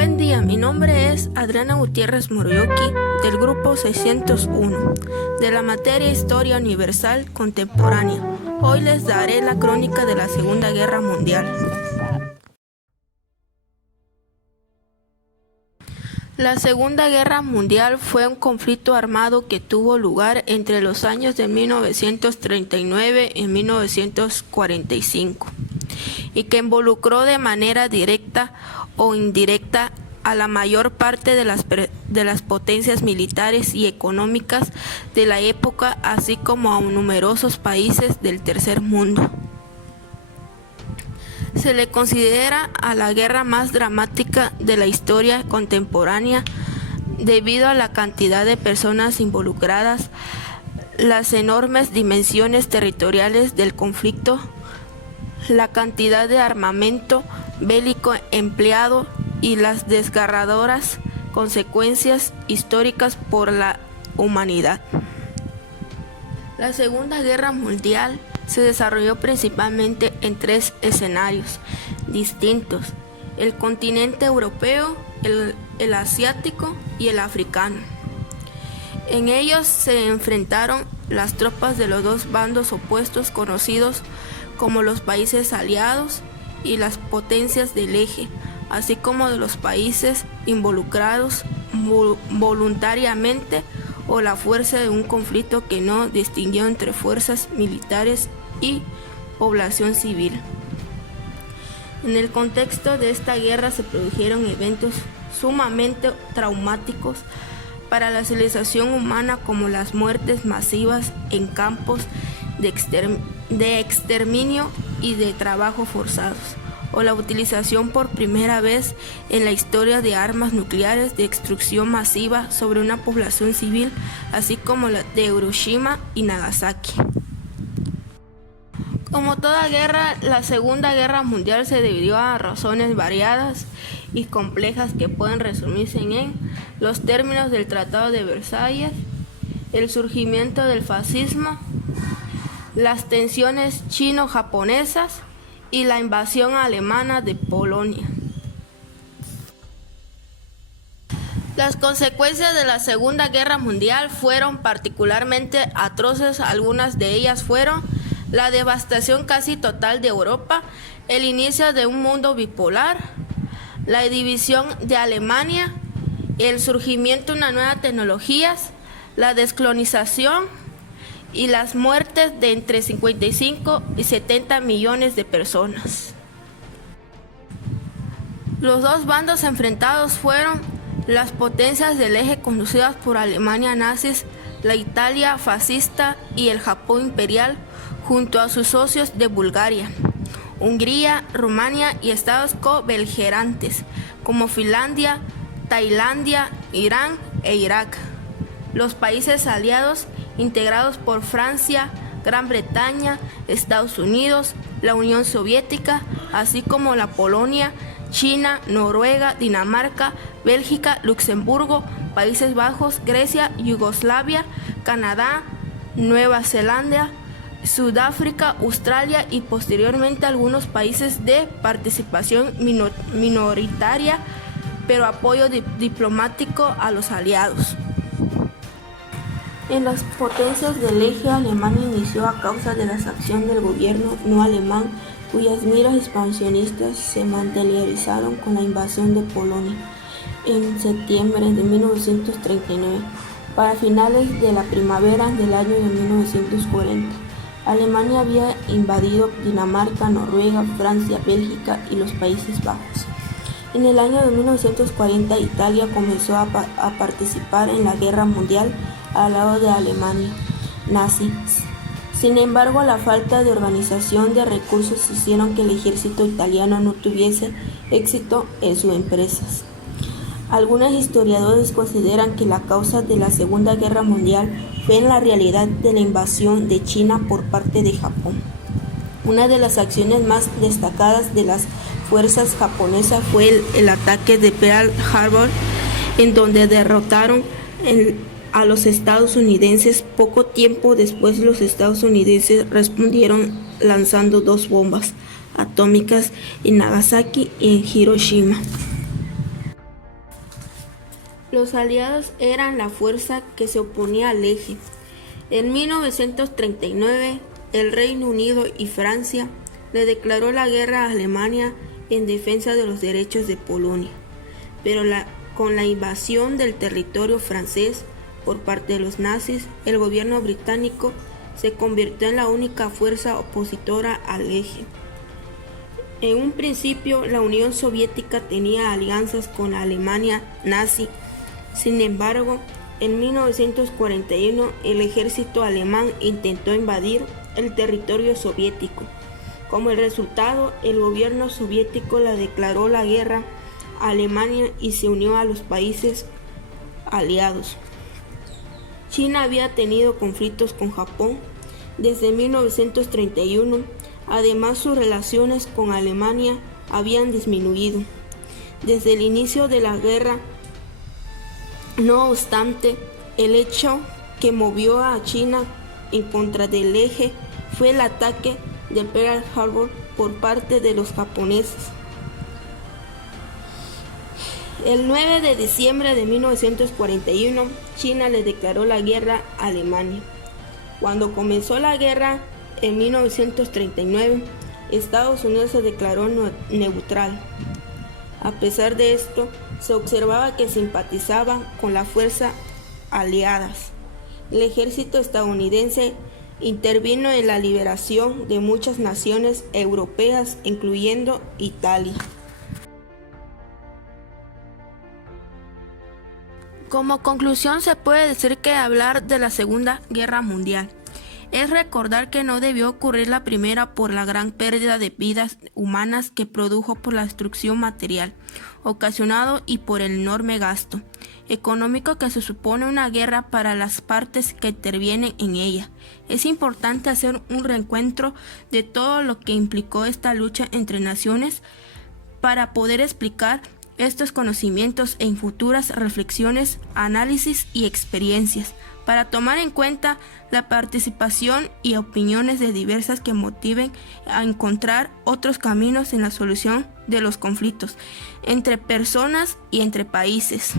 Buen día, mi nombre es Adriana Gutiérrez Moroyoki del grupo 601 de la materia Historia Universal Contemporánea. Hoy les daré la crónica de la Segunda Guerra Mundial. La Segunda Guerra Mundial fue un conflicto armado que tuvo lugar entre los años de 1939 y 1945 y que involucró de manera directa o indirecta a la mayor parte de las potencias militares y económicas de la época, así como a numerosos países del tercer mundo. Se le considera a la guerra más dramática de la historia contemporánea debido a la cantidad de personas involucradas, las enormes dimensiones territoriales del conflicto, la cantidad de armamento bélico empleado y las desgarradoras consecuencias históricas por la humanidad. La Segunda Guerra Mundial se desarrolló principalmente en tres escenarios distintos: el continente europeo, el asiático y el africano. En ellos se enfrentaron las tropas de los dos bandos opuestos conocidos como los países aliados y las potencias del eje, así como de los países involucrados voluntariamente o la fuerza de un conflicto que no distinguió entre fuerzas militares y población civil. En el contexto de esta guerra se produjeron eventos sumamente traumáticos para la civilización humana, como las muertes masivas en campos de exterminio y de trabajo forzados, o la utilización por primera vez en la historia de armas nucleares de destrucción masiva sobre una población civil, así como la de Hiroshima y Nagasaki. Como toda guerra, la Segunda Guerra Mundial se dividió a razones variadas y complejas que pueden resumirse en los términos del Tratado de Versalles, el surgimiento del fascismo, las tensiones chino-japonesas y la invasión alemana de Polonia. Las consecuencias de la Segunda Guerra Mundial fueron particularmente atroces. Algunas de ellas fueron la devastación casi total de Europa, el inicio de un mundo bipolar, la división de Alemania, el surgimiento de unas nuevas tecnologías, la descolonización y las muertes de entre 55 y 70 millones de personas. Los dos bandos enfrentados fueron las potencias del eje conducidas por Alemania nazis, la Italia fascista y el Japón imperial, junto a sus socios de Bulgaria, Hungría, Rumania y estados co-beligerantes como Finlandia, Tailandia, Irán e Irak. Los países aliados integrados por Francia, Gran Bretaña, Estados Unidos, la Unión Soviética, así como la Polonia, China, Noruega, Dinamarca, Bélgica, Luxemburgo, Países Bajos, Grecia, Yugoslavia, Canadá, Nueva Zelanda, Sudáfrica, Australia y posteriormente algunos países de participación minoritaria, pero apoyo diplomático a los aliados. En las potencias del eje, Alemania inició a causa de la acción del gobierno no alemán, cuyas miras expansionistas se materializaron con la invasión de Polonia en septiembre de 1939. Para finales de la primavera del año de 1940, Alemania había invadido Dinamarca, Noruega, Francia, Bélgica y los Países Bajos. En el año de 1940, Italia comenzó a participar en la Guerra Mundial al lado de Alemania nazi. Sin embargo, la falta de organización de recursos hicieron que el ejército italiano no tuviese éxito en sus empresas. Algunos historiadores consideran que la causa de la Segunda Guerra Mundial fue en la realidad de la invasión de China por parte de Japón. Una de las acciones más destacadas de las fuerzas japonesas fue el ataque de Pearl Harbor, en donde derrotaron a los estadounidenses. Poco tiempo después, los estadounidenses respondieron lanzando 2 bombas atómicas en Nagasaki y en Hiroshima. Los aliados eran la fuerza que se oponía al eje. En 1939, el Reino Unido y Francia le declaró la guerra a Alemania en defensa de los derechos de Polonia, pero con la invasión del territorio francés por parte de los nazis, el gobierno británico se convirtió en la única fuerza opositora al eje. En un principio, la Unión Soviética tenía alianzas con la Alemania nazi. Sin embargo, en 1941 el ejército alemán intentó invadir el territorio soviético. Como resultado, el gobierno soviético le declaró la guerra a Alemania y se unió a los países aliados. China había tenido conflictos con Japón desde 1931. Además, sus relaciones con Alemania habían disminuido desde el inicio de la guerra. No obstante, el hecho que movió a China en contra del eje fue el ataque de Pearl Harbor por parte de los japoneses. El 9 de diciembre de 1941, China le declaró la guerra a Alemania. Cuando comenzó la guerra en 1939, Estados Unidos se declaró neutral. A pesar de esto, se observaba que simpatizaba con las fuerzas aliadas. El ejército estadounidense intervino en la liberación de muchas naciones europeas, incluyendo Italia. Como conclusión, se puede decir que hablar de la Segunda Guerra Mundial es recordar que no debió ocurrir la primera por la gran pérdida de vidas humanas que produjo por la destrucción material ocasionado y por el enorme gasto económico que se supone una guerra para las partes que intervienen en ella. Es importante hacer un reencuentro de todo lo que implicó esta lucha entre naciones para poder explicar estos conocimientos en futuras reflexiones, análisis y experiencias, para tomar en cuenta la participación y opiniones de diversas que motiven a encontrar otros caminos en la solución de los conflictos entre personas y entre países.